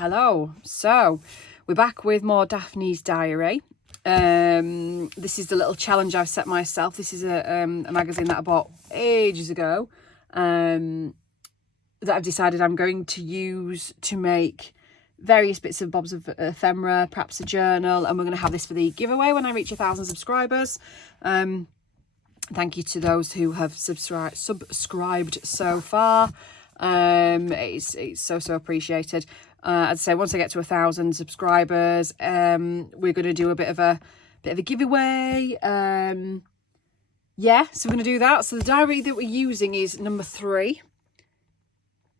Hello. So we're back with more Daphnes Diary. This is the little challenge I've set myself. This is a magazine that I bought ages ago that I've decided I'm going to use to make various bits and bobs of ephemera, perhaps a journal, and we're going to have this for the giveaway when I reach 1,000 subscribers. Thank you to those who have subscribed so far. It's so appreciated. I'd say once I get to 1,000 subscribers, we're going to do a bit of a giveaway. Yeah, so we're going to do that. So the diary that we're using is number 3.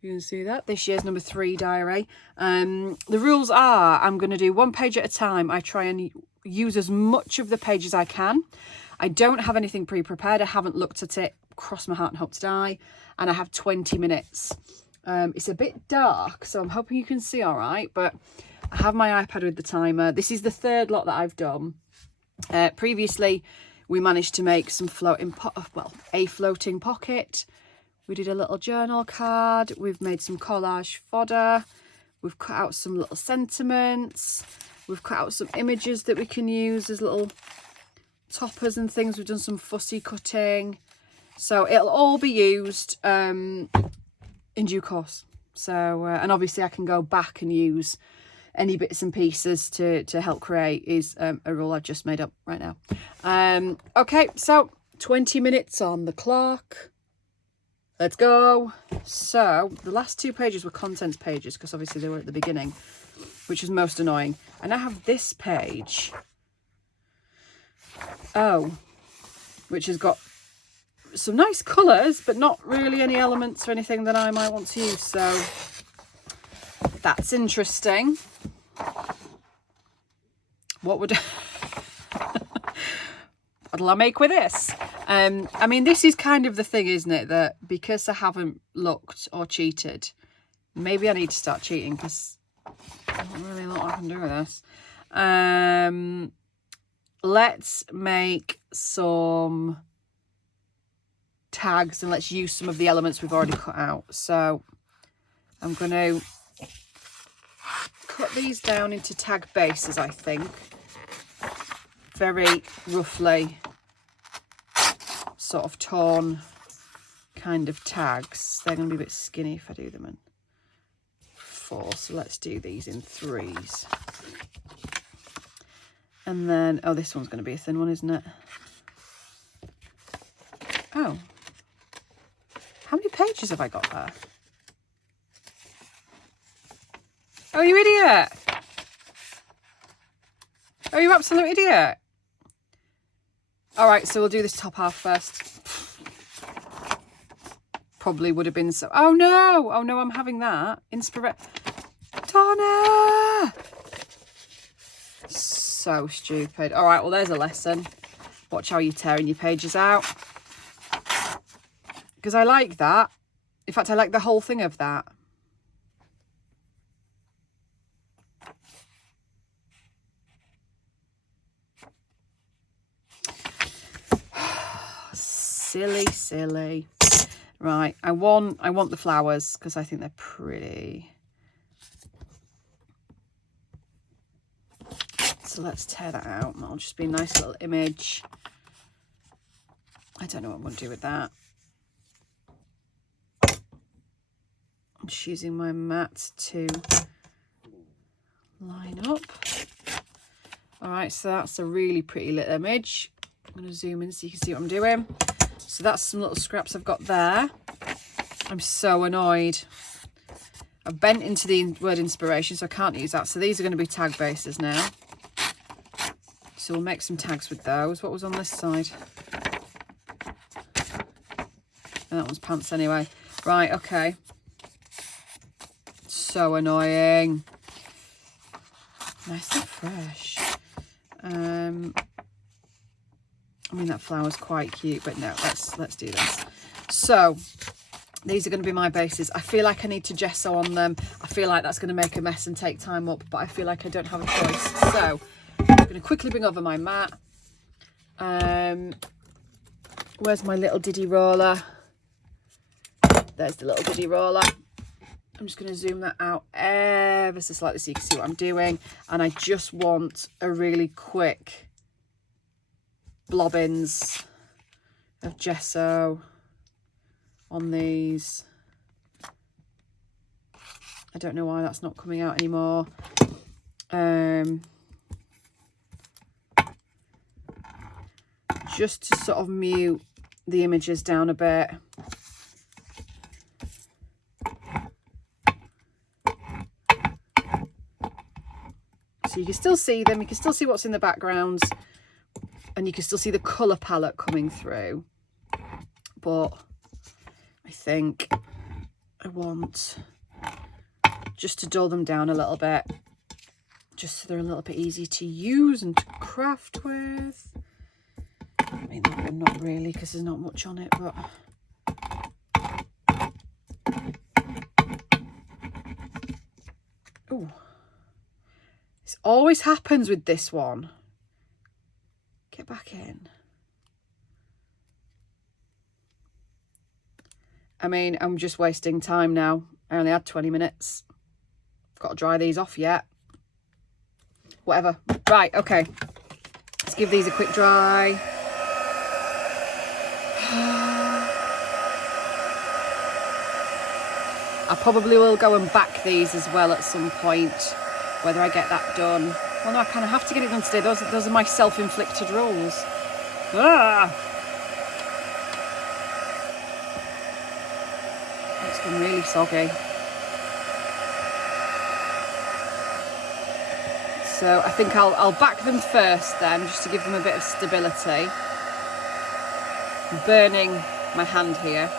You can see that this year's number 3 diary. The rules are I'm going to do 1 page at a time. I try and use as much of the page as I can. I don't have anything pre-prepared. I haven't looked at it. Cross my heart and hope to die. And I have 20 minutes. It's a bit dark, so I'm hoping you can see all right, but I have my iPad with the timer. This is the 3rd lot that I've done. Previously, we managed to make some a floating pocket. We did a little journal card. We've made some collage fodder. We've cut out some little sentiments. We've cut out some images that we can use as little toppers and things. We've done some fussy cutting. So it'll all be used in due course. So and obviously I can go back and use any bits and pieces to help create is a rule I've just made up right now. Okay, so 20 minutes on the clock. Let's go. So the last 2 pages were contents pages because obviously they were at the beginning, which was most annoying. And I have this page, which has got some nice colours, but not really any elements or anything that I might want to use. So that's interesting. What'll I make with this? I mean, this is kind of the thing, isn't it? That because I haven't looked or cheated, maybe I need to start cheating because I don't really know what I can do with this. Let's make some tags and let's use some of the elements we've already cut out. So I'm going to cut these down into tag bases, I think, very roughly, sort of torn kind of tags. They're going to be a bit skinny if I do them in 4, so let's do these in 3s. And then, oh, this one's going to be a thin one, isn't it? Oh. How many pages have I got there? Oh, you idiot. Oh, you absolute idiot. All right, so we'll do this top half first. Probably would have been so... Oh, no, I'm having that. Donna! So stupid. All right, well, there's a lesson. Watch how you're tearing your pages out. Because I like that. In fact, I like the whole thing of that. Silly. Right, I want the flowers because I think they're pretty. So let's tear that out. That'll just be a nice little image. I don't know what I'm going to do with that. I'm just using my mat to line up. All right, so that's a really pretty little image. I'm going to zoom in so you can see what I'm doing. So that's some little scraps I've got there. I'm so annoyed. I've bent into the word inspiration, so I can't use that. So these are going to be tag bases now. So we'll make some tags with those. What was on this side? And that one's pants anyway. Right, okay. So annoying. Nice and fresh. I mean, that flower's quite cute, but no, let's do this. So these are going to be my bases. I feel like I need to gesso on them. I feel like that's going to make a mess and take time up, but I feel like I don't have a choice. So I'm going to quickly bring over my mat. Where's my little diddy roller? There's the little diddy roller. I'm just going to zoom that out ever so slightly so you can see what I'm doing. And I just want a really quick blobbins of gesso on these. I don't know why that's not coming out anymore. Just to sort of mute the images down a bit. So you can still see them, you can still see what's in the background, and you can still see the colour palette coming through. But I think I want just to dull them down a little bit, just so they're a little bit easy to use and to craft with. I mean, that one not really, because there's not much on it, but... Oh. This always happens with this one. Get back in. I mean, I'm just wasting time now. I only had 20 minutes. I've got to dry these off yet. Whatever. Right, okay. Let's give these a quick dry. I probably will go and back these as well at some point, whether I get that done. Well, no, I kind of have to get it done today. Those are my self-inflicted rules. Ah! It's been really soggy. So I think I'll back them first then, just to give them a bit of stability. I'm burning my hand here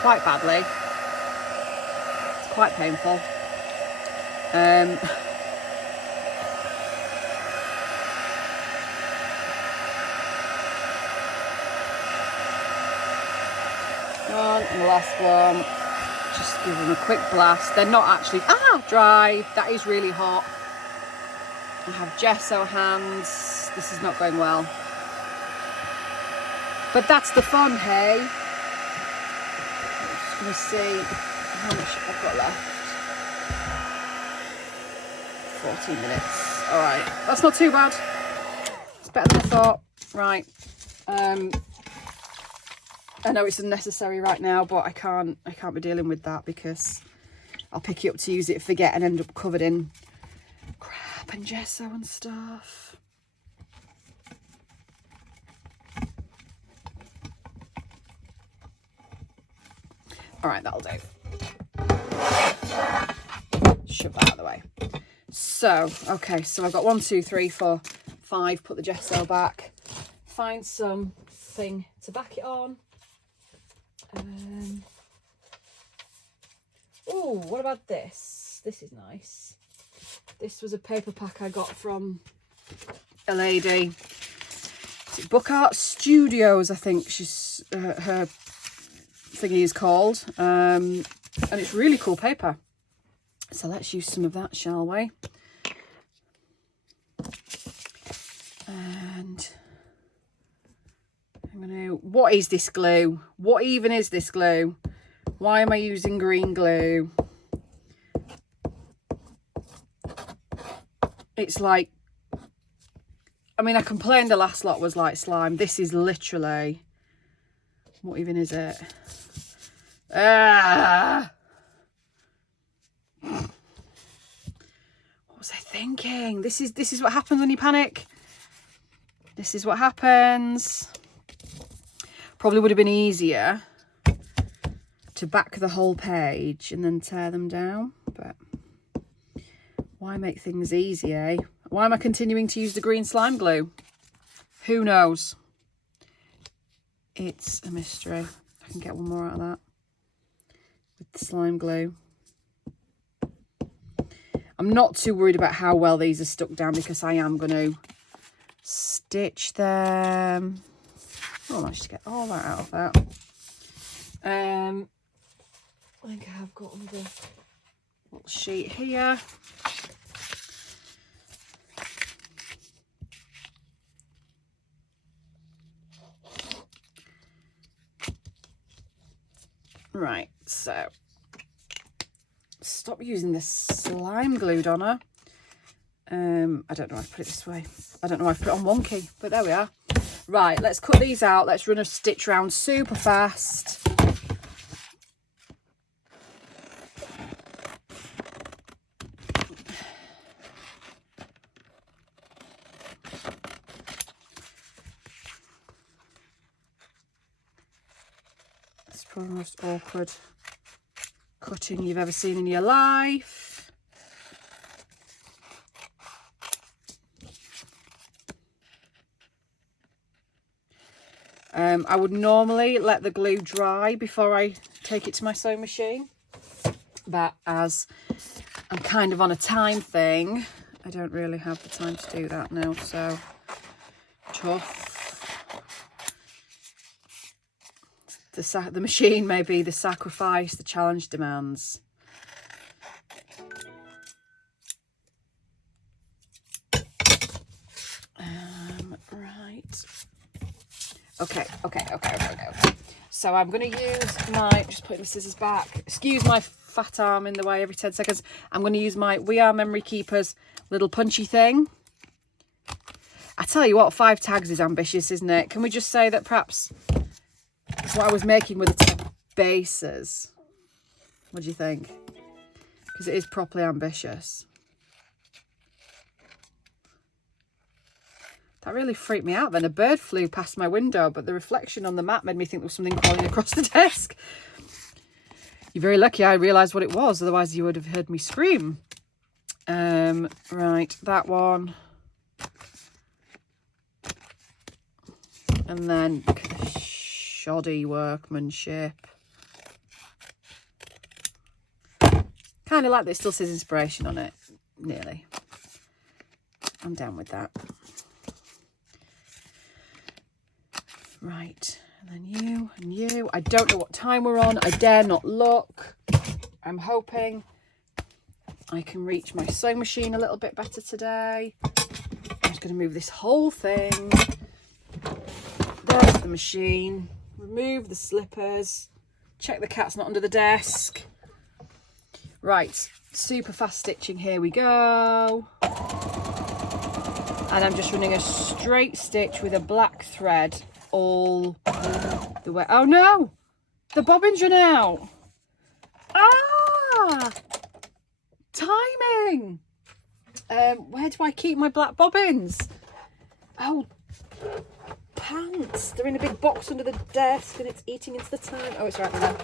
quite badly. It's quite painful. And the last one, just give them a quick blast. They're not actually dry. That is really hot. I have gesso hands. This is not going well. But that's the fun, hey? I'm just going to see how much I've got left. 14 minutes. All right. That's not too bad. It's better than I thought. Right. I know it's unnecessary right now, but I can't be dealing with that, because I'll pick it up to use it, forget, and end up covered in crap and gesso and stuff. All right, that'll do. Shove that out of the way. So, okay, so I've got 1, 2, 3, 4, 5. Put the gesso back. Find something to back it on. Oh, what about this? This is nice. This was a paper pack I got from a lady. Is it Book Art Studios, I think she's her thingy is called. And it's really cool paper. So let's use some of that, shall we? And I'm gonna... What is this glue? What even is this glue? Why am I using green glue? It's like... I mean, I complained the last lot was like slime. This is literally... What even is it? Ah! What was I thinking? This is what happens when you panic. This is what happens. Probably would have been easier to back the whole page and then tear them down, but why make things easy, eh? Why am I continuing to use the green slime glue? Who knows? It's a mystery. I can get one more out of that with the slime glue. I'm not too worried about how well these are stuck down, because I am going to stitch them. Oh, I managed to get all that out of that. I think I have got another little sheet here. Right, so stop using this slime glue, Donna. I don't know how to put it this way. I don't know how to put it on wonky, but there we are. Right, let's cut these out. Let's run a stitch round super fast. It's probably the most awkward cutting you've ever seen in your life. I would normally let the glue dry before I take it to my sewing machine, but as I'm kind of on a time thing, I don't really have the time to do that now, so tough. The machine may be the sacrifice the challenge demands. Right. Okay. So I'm going to use my, just putting the scissors back. Excuse my fat arm in the way every 10 seconds. I'm going to use my We Are Memory Keepers little punchy thing. I tell you what, 5 tags is ambitious, isn't it? Can we just say that perhaps it's what I was making with the 10 bases? What do you think? Because it is properly ambitious. That really freaked me out then. A bird flew past my window, but the reflection on the mat made me think there was something crawling across the desk. You're very lucky I realised what it was, otherwise you would have heard me scream. Right, that one. And then look at the shoddy workmanship. Kind of like that it still says inspiration on it, nearly. I'm down with that. Right, and then you and you. I don't know what time we're on. I dare not look. I'm hoping I can reach my sewing machine a little bit better today. I'm just going to move this whole thing. There's the machine. Remove the slippers. Check the cat's not under the desk. Right, super fast stitching. Here we go. And I'm just running a straight stitch with a black thread all the way. Oh no, the bobbins run out. Ah, timing. Where do I keep my black bobbins? Oh, pants. They're in a big box under the desk and it's eating into the time. Oh, it's right there.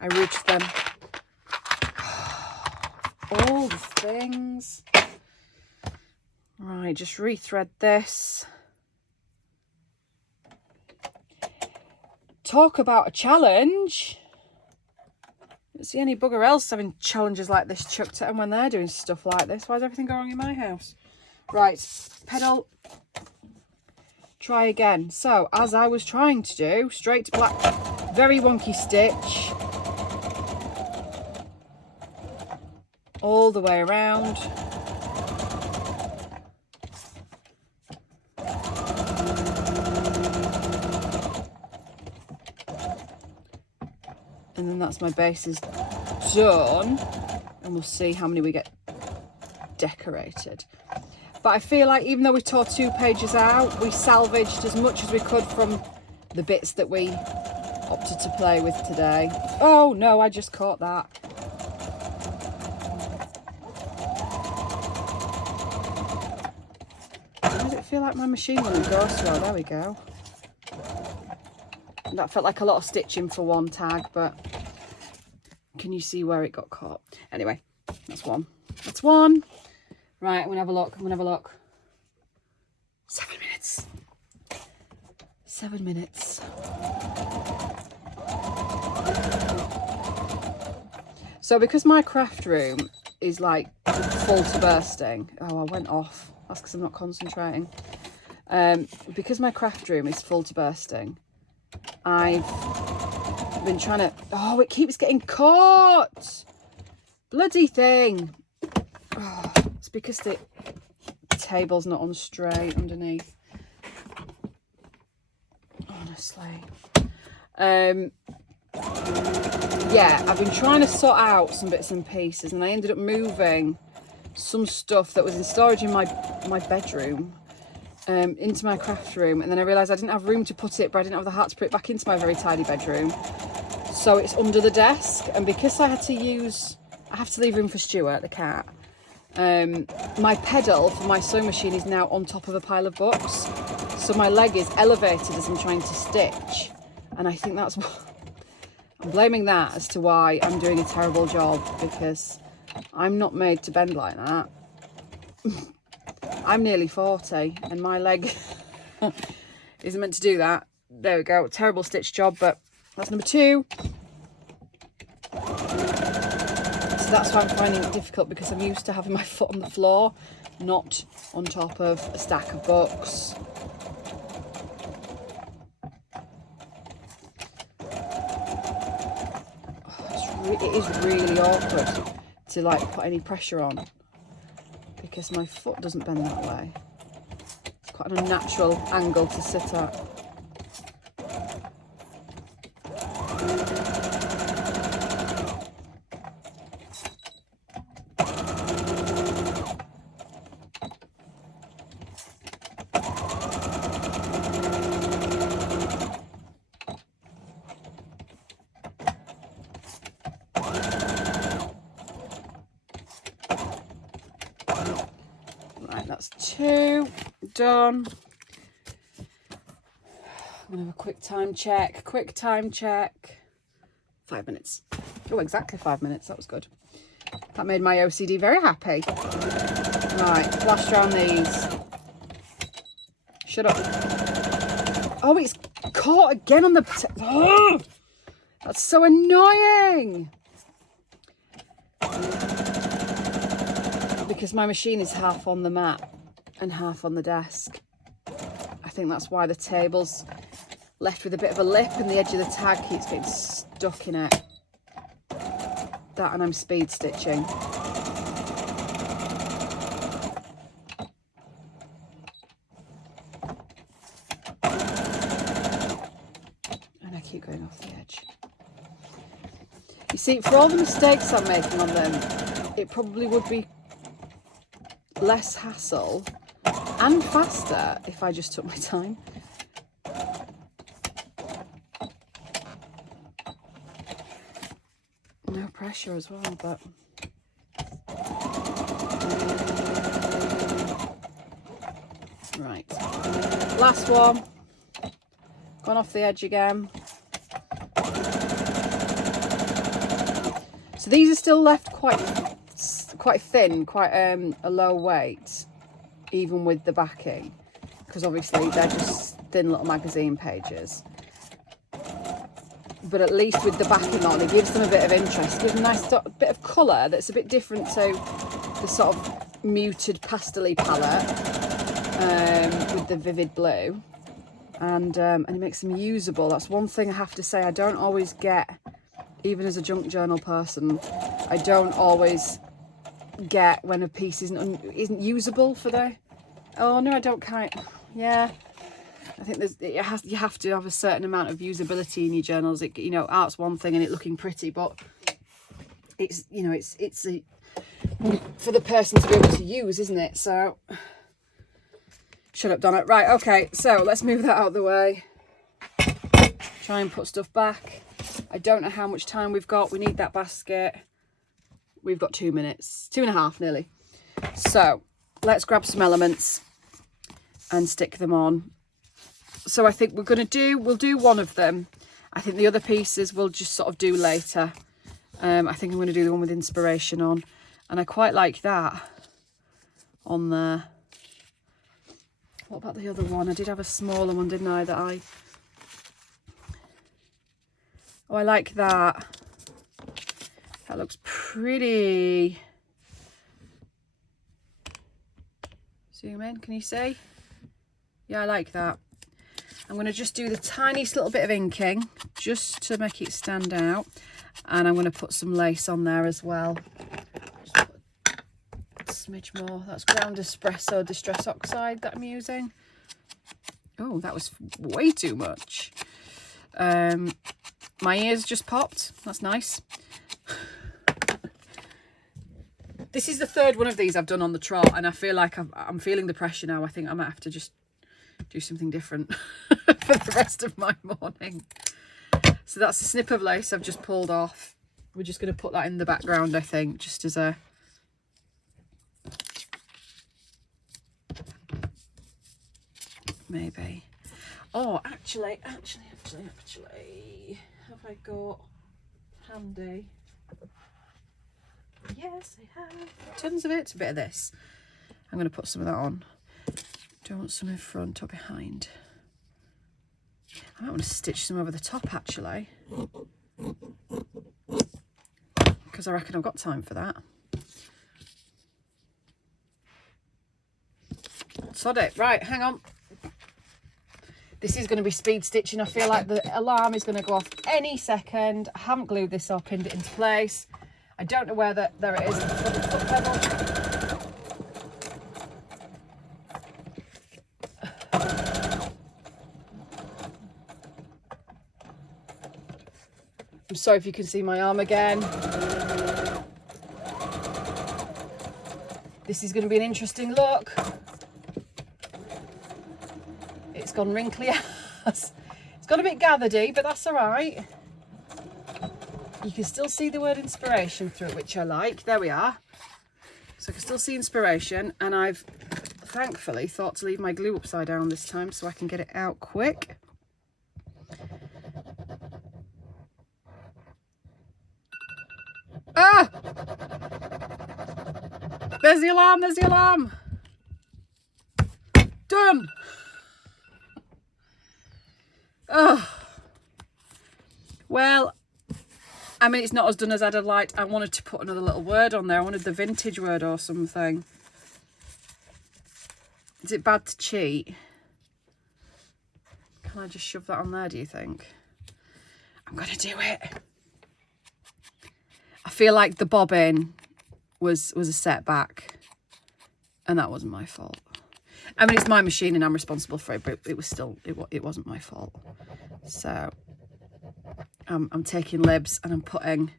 I reached them. All the things. Right, just rethread this. Talk about a challenge. I don't see any bugger else having challenges like this chucked at them when they're doing stuff like this. Why does everything go wrong in my house? Right, pedal. Try again. So, as I was trying to do, straight to black, very wonky stitch. All the way around. And then that's my bases done, and we'll see how many we get decorated. But I feel like even though we tore 2 pages out, we salvaged as much as we could from the bits that we opted to play with today. Oh no, I just caught that. Why does it feel like my machine wouldn't go slow? There we go. That felt like a lot of stitching for one tag, but can you see where it got caught? Anyway, that's one. That's one. Right, I'm gonna have a look. 7 minutes. 7 minutes. So because my craft room is like full to bursting. Oh, I went off. That's because I'm not concentrating. Because my craft room is full to bursting, I've been trying to... Oh, it keeps getting caught! Bloody thing! Oh, it's because the table's not on straight underneath. Honestly. yeah, I've been trying to sort out some bits and pieces, and I ended up moving some stuff that was in storage in my bedroom into my craft room, and then I realised I didn't have room to put it, but I didn't have the heart to put it back into my very tidy bedroom. So it's under the desk, and because I have to leave room for Stuart, the cat, my pedal for my sewing machine is now on top of a pile of books. So my leg is elevated as I'm trying to stitch. And I think that's what, I'm blaming that as to why I'm doing a terrible job, because I'm not made to bend like that. I'm nearly 40 and my leg isn't meant to do that. There we go, terrible stitch job, but that's number 2. So that's why I'm finding it difficult, because I'm used to having my foot on the floor, not on top of a stack of books. It is really awkward to like put any pressure on, because my foot doesn't bend that way. It's quite an unnatural angle to sit at. Right, that's 2 done. I'm gonna have a quick time check. 5 minutes. Oh, exactly 5 minutes. That was good. That made my OCD very happy. Right, flash around these. Shut up. Oh, it's caught again on the... Oh, that's so annoying. Because my machine is half on the mat and half on the desk. I think that's why the table's left with a bit of a lip and the edge of the tag keeps getting stuck in it. That, and I'm speed stitching. And I keep going off the edge. You see, for all the mistakes I'm making on them, it probably would be less hassle and faster if I just took my time. No pressure as well, but right, last one, gone off the edge again. So these are still left quite thin, quite a low weight, even with the backing, because obviously they're just thin little magazine pages. But at least with the backing on, it gives them a bit of interest, gives them a nice bit of colour that's a bit different to the sort of muted pastel-y palette with the vivid blue, and it makes them usable. That's one thing I have to say I don't always get, even as a junk journal person, I don't always get when a piece isn't usable for the... Oh no, I don't yeah, I think you have to have a certain amount of usability in your journals. You know, art's one thing and it looking pretty, but it's, you know, it's for the person to be able to use, isn't it? So shut up, Donna. Right, okay, so let's move that out of the way. Try and put stuff back. I don't know how much time we've got. We need that basket. We've got 2 minutes, 2.5 nearly. So let's grab some elements and stick them on. So I think we'll do one of them. I think the other pieces we'll just sort of do later. I think I'm going to do the one with inspiration on, and I quite like that on there. What about the other one? I did have a smaller one, didn't I, that oh, I like that. That looks pretty. Zoom in, can you see? Yeah, I like that. I'm going to just do the tiniest little bit of inking just to make it stand out, and I'm going to put some lace on there as well. Just put a smidge more. That's ground espresso distress oxide that I'm using. Oh, that was way too much. my ears just popped. That's nice. This is the third one of these I've done on the trot, and I feel like I'm feeling the pressure now. I think I might have to just do something different for the rest of my morning. So that's a snip of lace I've just pulled off. We're just going to put that in the background, I think, just as a... maybe. Oh, actually, have I got handy? Yes, I have. Tons of it. A bit of this. I'm going to put some of that on. Do I want some in front or behind? I might want to stitch some over the top, actually. Because I reckon I've got time for that. Sod it. Right, hang on. This is going to be speed stitching. I feel like the alarm is going to go off any second. I haven't glued this or pinned it into place. I don't know where there it is. Foot pedal. I'm sorry if you can see my arm again. This is going to be an interesting look. It's gone wrinkly. It's got a bit gathered-y, but that's all right. You can still see the word inspiration through it, which I like. There we are. So I can still see inspiration, and I've thankfully thought to leave my glue upside down this time so I can get it out quick. Ah! There's the alarm, there's the alarm. Done. Oh. Well, I mean, it's not as done as I'd have liked. I wanted to put another little word on there. I wanted the vintage word or something. Is it bad to cheat? Can I just shove that on there, do you think? I'm going to do it. I feel like the bobbin was a setback, and that wasn't my fault. I mean, it's my machine and I'm responsible for it, but it was still, it wasn't my fault. So I'm taking libs and I'm putting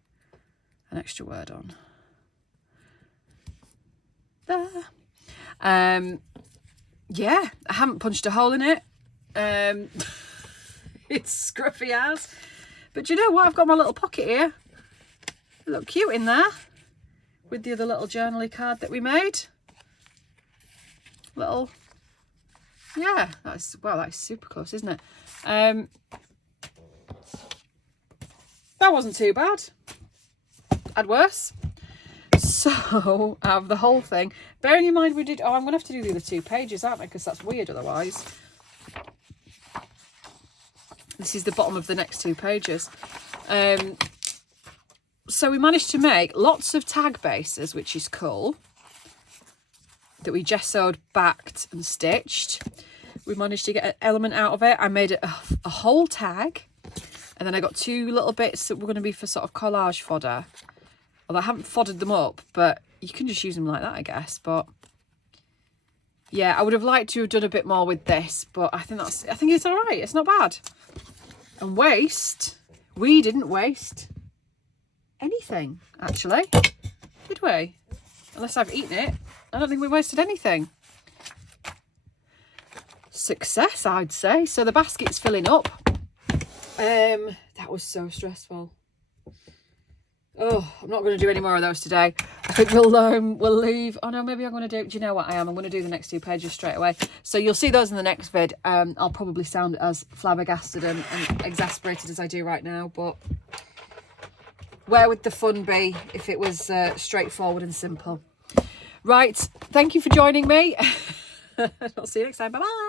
an extra word on there. Yeah, I haven't punched a hole in it. It's scruffy as, but you know what? I've got my little pocket here. They look cute in there with the other little journaly card that we made. Little, yeah, that's super close, isn't it? That wasn't too bad. Had worse. So out of the whole thing, bearing in mind we did, I'm gonna have to do the other 2 pages, aren't I, because that's weird otherwise. This is the bottom of the next 2 pages. So we managed to make lots of tag bases, which is cool, that we gessoed, backed and stitched. We managed to get an element out of it. I made it a whole tag, and then I got 2 little bits that were going to be for sort of collage fodder. Although I haven't foddered them up, but you can just use them like that, I guess. But yeah, I would have liked to have done a bit more with this, but I think it's all right. It's not bad. And we didn't waste anything, actually, did we? Unless I've eaten it. I don't think we wasted anything. Success, I'd say. So the basket's filling up. That was so stressful. Oh, I'm not going to do any more of those today. I think we'll leave. Oh no, maybe I'm going to do, do you know what I am? I'm going to do the next 2 pages straight away. So you'll see those in the next vid. I'll probably sound as flabbergasted and exasperated as I do right now, but where would the fun be if it was straightforward and simple? Right, thank you for joining me. I'll see you next time. Bye bye.